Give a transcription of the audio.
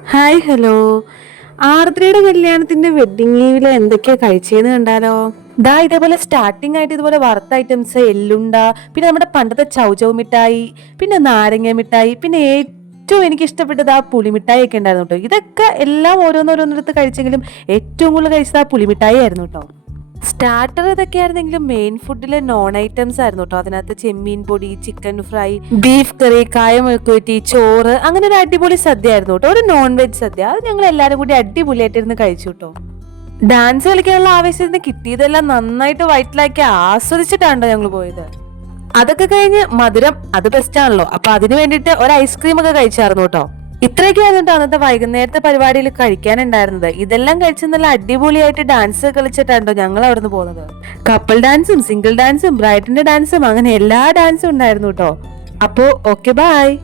Hi hello. ആർദ്രയുടെ കല്യാണത്തിന്റെ wedding ലീവില് എന്തൊക്കെയാ കഴിച്ചേന്ന് കണ്ടാലോ. ദാ ഇതേപോലെ സ്റ്റാർട്ടിംഗ് ആയിട്ട് ഇതുപോലെ വറുത്ത ഐറ്റംസ്, എല്ലുണ്ട, പിന്നെ നമ്മുടെ പണ്ടത്തെ ചൗചൗ മിഠായി, പിന്നെ നാരങ്ങ മിഠായി, പിന്നെ ഏറ്റവും എനിക്ക് ഇഷ്ടപ്പെട്ടത് ആ പുളിമിഠായി ഒക്കെ ഉണ്ടായിരുന്നു കേട്ടോ. ഇതൊക്കെ എല്ലാം ഓരോന്നോരോന്നെടുത്ത് കഴിച്ചെങ്കിലും ഏറ്റവും കൂടുതൽ കഴിച്ചത് ആ പുളിമിഠായി ആയിരുന്നു കേട്ടോ. സ്റ്റാർട്ടർ ഇതൊക്കെ ആയിരുന്നെങ്കിലും മെയിൻ ഫുഡിലെ നോൺ ഐറ്റംസ് ആയിരുന്നു കേട്ടോ. അതിനകത്ത് ചെമ്മീൻ പൊടി, ചിക്കൻ ഫ്രൈ, ബീഫ് കറി, കായമെഴുക്കുവരട്ടി, ചോറ്, അങ്ങനെ ഒരു അടിപൊളി സദ്യ ആയിരുന്നു കേട്ടോ. ഒരു നോൺ വെജ് സദ്യ. അത് ഞങ്ങൾ എല്ലാവരും കൂടി അടിപൊളിയായിട്ടിരുന്ന് കഴിച്ചു കേട്ടോ. ഡാൻസ് കളിക്കാനുള്ള ആവേശത്തിന് കിട്ടിയതെല്ലാം നന്നായിട്ട് വയറ്റിലാക്കി ആസ്വദിച്ചിട്ടാണോ ഞങ്ങൾ പോയത്. അതൊക്കെ കഴിഞ്ഞ് മധുരം അത് ബെസ്റ്റ് ആണല്ലോ. അപ്പൊ അതിന് വേണ്ടിയിട്ട് ഒരു ഐസ്ക്രീം ഒക്കെ കഴിച്ചായിരുന്നു കേട്ടോ. ഇത്രയൊക്കെ ആയിരുന്നു അന്നത്തെ വൈകുന്നേരത്തെ പരിപാടിയിൽ കഴിക്കാനുണ്ടായിരുന്നത്. ഇതെല്ലാം കഴിച്ച് നല്ല അടിപൊളിയായിട്ട് ഡാൻസ് കളിച്ചിട്ടാണോ ഞങ്ങൾ അവിടുന്ന് പോകുന്നത്. കപ്പിൾ ഡാൻസും സിംഗിൾ ഡാൻസും ബ്രൈഡിന്റെ ഡാൻസും അങ്ങനെ എല്ലാ ഡാൻസും ഉണ്ടായിരുന്നു കേട്ടോ. അപ്പോ ഓക്കെ ബൈ.